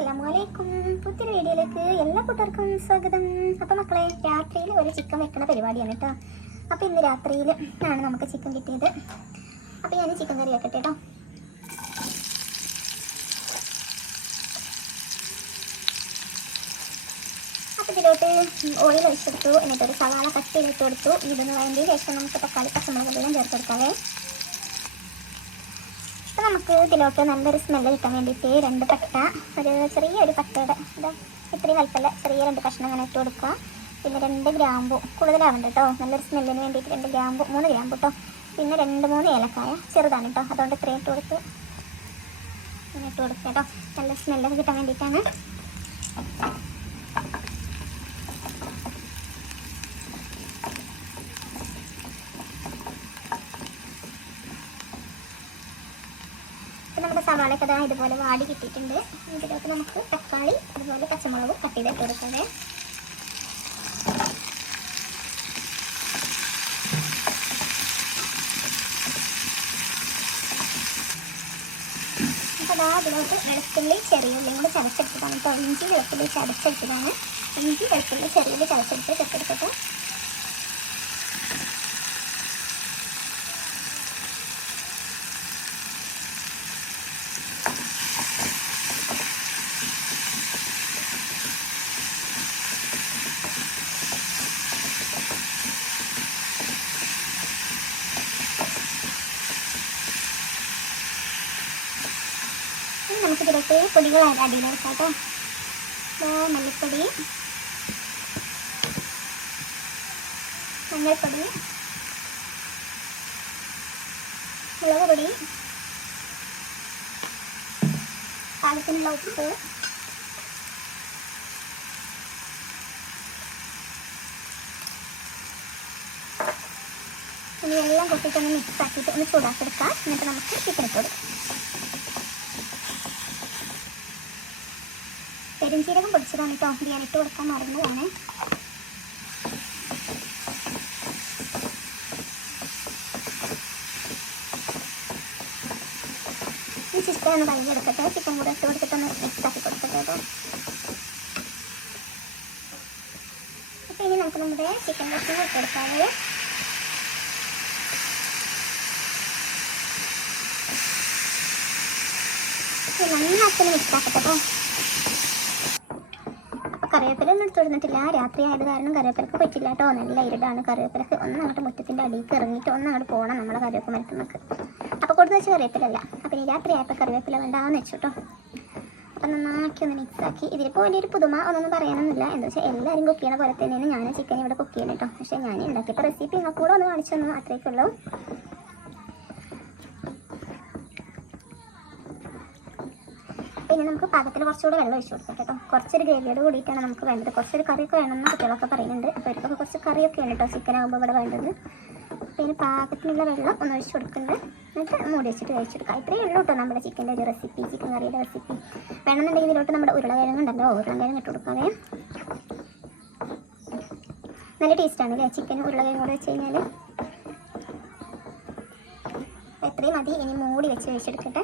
അസ്സലാമലൈക്കും പുതിയൊരു വീഡിയോയിലേക്ക് എല്ലാ കൂട്ടർക്കും സ്വാഗതം. അപ്പോൾ മക്കളെ രാത്രിയിൽ ഒരു ചിക്കൻ വെക്കുന്ന പരിപാടിയാണ് കേട്ടോ അപ്പോൾ ഇന്ന് രാത്രിയിൽ ആണ് നമുക്ക് ചിക്കൻ കിട്ടിയത്. അപ്പോൾ ഞാൻ ചിക്കൻ കറി വെക്കട്ടെ കേട്ടോ അപ്പോൾ ഇതിലോട്ട് ഓയിൽ ഒഴിച്ചെടുത്തു. എന്നിട്ടൊരു സവാള കട്ട് ചെയ്തിട്ട് കൊടുത്തു. ഇതൊന്ന് വേണ്ടി ശേഷം നമുക്ക് തക്കാളി പച്ചമുളകെല്ലാം ചേർത്ത് കൊടുക്കാവേ. അപ്പോൾ നമുക്ക് ഇതിലോട്ട് നല്ലൊരു സ്മെല്ല് കിട്ടാൻ വേണ്ടിയിട്ട് രണ്ട് പട്ട ഒരു ചെറിയൊരു പട്ടയുടെ ഇതാ ഇത്രയും വലിപ്പമല്ല ചെറിയ രണ്ട് കഷ്ണം അങ്ങനെ ഇട്ട് കൊടുക്കുക. പിന്നെ രണ്ട് ഗ്രാമ്പു കൂടുതലാവുണ്ട് കേട്ടോ നല്ലൊരു സ്മെല്ലിന് വേണ്ടിയിട്ട് രണ്ട് ഗ്രാമ്പു മൂന്ന് ഗ്രാമ്പു കേട്ടോ പിന്നെ രണ്ട് മൂന്ന് ഏലക്കായ ചെറുതാണ് കേട്ടോ അതുകൊണ്ട് ഇത്രയും ഇട്ട് കൊടുത്ത് ഇങ്ങനെ ഇട്ട് കൊടുക്കുക കേട്ടോ നല്ല സ്മെല്ലൊക്കെ കിട്ടാൻ വേണ്ടിയിട്ടാണ്. ഇപ്പം നമ്മുടെ സവാളയൊക്കെ അതാ ഇതുപോലെ വാടി കിട്ടിയിട്ടുണ്ട്. ഇതിലേക്ക് നമുക്ക് തക്കാളി അതുപോലെ പച്ചമുളകും കട്ട് ചെയ്ത് കൊടുക്കാം അപ്പോൾ അതാ അതിലോട്ട് വെളുത്തുള്ളി ചെറിയുള്ളിയും കൂടെ ചതച്ചെടുത്തതാണ് കേട്ടോ ഇഞ്ചി വെളുത്തുള്ളി ചതച്ചെടുത്തതാണ്. ഇഞ്ചി വെളുത്തുള്ളി ചെറിയുള്ളി ചതച്ചെടുത്ത് ചെറുത്തെടുത്തിട്ട് നമുക്ക് ഇതിലോട്ട് പൊടികൾ ചെയ്ത് കൊടുക്കാം കേട്ടോ. മല്ലിപ്പൊടി. മഞ്ഞൾപ്പൊടി. മുളക് പൊടി പാകത്തിനുള്ള ഉപ്പ്. ഇനി എല്ലാം കൊട്ടിട്ടൊന്ന് മിക്സ് ആക്കിയിട്ട് ഒന്ന് ചൂടാക്കി എടുക്കാം. എന്നിട്ട് നമുക്ക് ചിക്കൻ ഇട്ട് കൊടുക്കാം പെരുംജീരകം പൊടിച്ചതാണ് കേട്ടോ. ബിരിയാണി ഇട്ട് കൊടുക്കാൻ മറന്നതാണ് ഈ ചിക്കൻ ഒന്ന് കഴുകി എടുക്കട്ടെ ചിക്കൻ കൂടെ ഇട്ട് കൊടുത്തിട്ട് ഒന്ന് കൊടുക്കട്ടെ കേട്ടോ. അപ്പോൾ ഇനി നമുക്ക് നമ്മുടെ ചിക്കൻ റോസ്റ്റ് ഇട്ട് കൊടുക്കാവേ നന്നാക്കി മിക്സ് ആക്കട്ടെ കേട്ടോ. കറിവേപ്പില ഒന്നും ആ രാത്രി ആയത് കാരണം കറിവേപ്പിലക്ക് പറ്റില്ല കേട്ടോ നല്ല ഇരുടാണ് കറിവേപ്പിലക്ക് ഒന്ന് അങ്ങോട്ട് മുറ്റത്തിന്റെ അടിയിലേക്ക് ഇറങ്ങിയിട്ട് ഒന്ന് അങ്ങോട്ട് പോകണം നമ്മളെ കറിവേപ്പ് മരത്തുമ്മക്ക്. അപ്പോൾ കൊടുത്ത് വെച്ച കറിവേപ്പിലല്ല. അപ്പോൾ ഈ രാത്രി ആയപ്പോൾ കറിവേപ്പില വേണ്ടാന്ന് വെച്ചു കേട്ടോ അപ്പം നന്നാക്കി ഒന്ന് മിക്സ് ആക്കി. ഇതിലിപ്പോൾ വലിയൊരു പുതുമ ഒന്നൊന്നും പറയാനൊന്നുമില്ല. എന്താ വെച്ചാൽ എല്ലാവരും കുക്ക് ചെയ്യണ പോലെ തന്നെയാണ് ഞാൻ ചിക്കൻ ഇവിടെ കുക്ക് ചെയ്യുന്നത് കേട്ടോ പക്ഷേ ഞാൻ ഉണ്ടാക്കിയപ്പോൾ റെസിപ്പി നിങ്ങൾക്ക് കൂടെ ഒന്ന് കാണിച്ചു തന്നു അത്രയ്ക്കുള്ളൂ പിന്നെ നമുക്ക് പാകത്തിൽ കുറച്ചുകൂടെ വെള്ളം ഒഴിച്ചു കൊടുക്കാം കേട്ടോ. കുറച്ചൊരു ഗ്രേവിയോട് കൂടിയിട്ടാണ് നമുക്ക് വേണ്ടത്. കുറച്ചൊരു കറിയൊക്കെ വേണമെന്ന് കുട്ടികളൊക്കെ പറയുന്നുണ്ട്. അപ്പോൾ ഇവർക്കൊക്കെ കുറച്ച് കറിയൊക്കെയാണ് കേട്ടോ. ചിക്കൻ ആകുമ്പോൾ ഇവിടെ വേണ്ടത്. പിന്നെ പാകത്തിനുള്ള വെള്ളം ഒന്ന് ഒഴിച്ചു കൊടുക്കുന്നുണ്ട്. എന്നിട്ട് മൂടി വെച്ചിട്ട് കഴിച്ചെടുക്കാം ഇത്രയേ ഉള്ളൂ കേട്ടോ നമ്മുടെ ചിക്കന്റെ ഒരു റെസിപ്പി ചിക്കൻ കറിയുടെ റെസിപ്പി വേണമെന്നുണ്ടെങ്കിൽ ഇതിലോട്ട് നമ്മുടെ ഉരുളക്കിഴങ്ങ് ഉണ്ടല്ലോ ഉരുളക്കിഴങ്ങ് ഇട്ട് കൊടുക്കാവേ. നല്ല ടേസ്റ്റാണ് അല്ലേ ചിക്കൻ ഉരുളക്കിഴങ്ങ് കൂടെ വെച്ച് കഴിഞ്ഞാൽ എത്രയും മതി. ഇനി മൂടി വെച്ച് കഴിച്ചെടുക്കട്ടെ